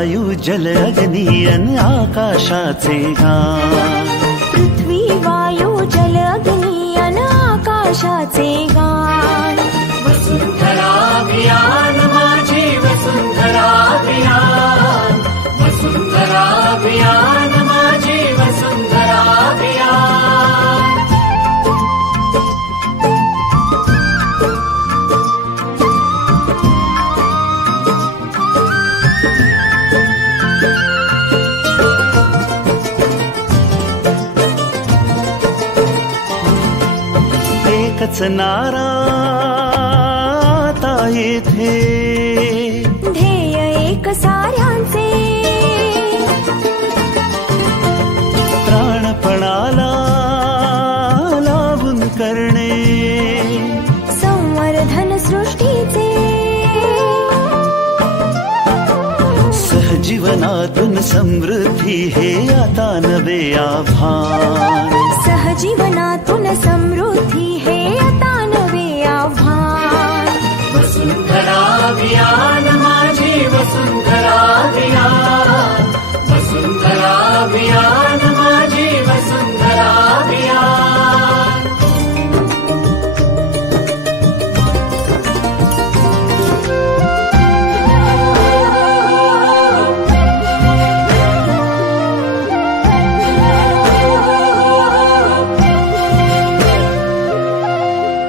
वायू जल अग्नी अन आकाशाचे गान। पृथ्वी वायू जल अग्नि अन आकाशाचे गान। वसुंधरा अभियान माझी वसुंधरा अभियान, वसुंधरा अभियान माझी वसुंधरा अभियान। एकच नारा आता येथे, ध्येय एक साऱ्यांचे। प्राणपणाला लावून करणे संवर्धन सृष्टीचे। सहजीवनातून समृद्धी हे आता नवे आव्हान। सहजीवनातून समृद्धी हे आता नवे आव्हान। वसुंधरा अभियान माझी वसुंधरा अभियान, वसुंधरा अभियान माझी वसुंधरा अभियान।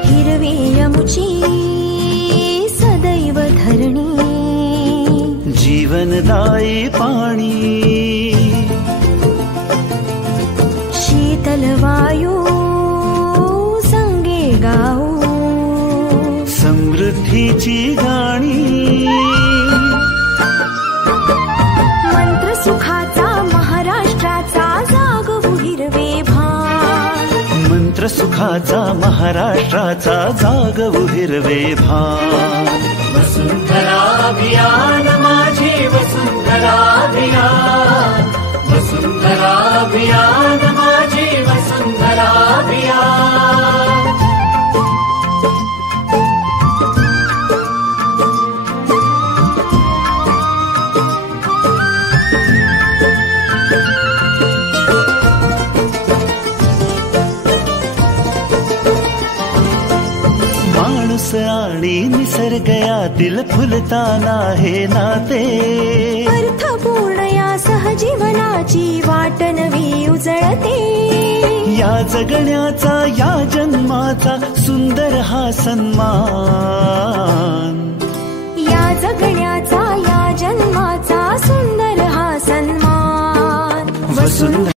हिरवी यमुची सदैव धरणी, जीवनदायी पाणी। शीतल वायू संगे गाऊ, समृद्धीची गाणी। मंत्र सुखाचा महाराष्ट्राचा जागवू हिरवे भान। मंत्र सुखाचा महाराष्ट्राचा जागवू हिरवे भान। वसुंधरा अभियान माझी वसुंधरा अभियान, वसुंधरा अभियान माझी वसुंधरा अभियान। माणूस आणि निसर्ग यातील फुलताना हे नाते, अर्थपूर्ण या सहजीवनाची वाट नवी उजळते। या जगण्याचा या जन्माचा सुंदर हा सन्मान। या जगण्याचा या जन्माचा सुंदर हा सन्मान। वसुंधरा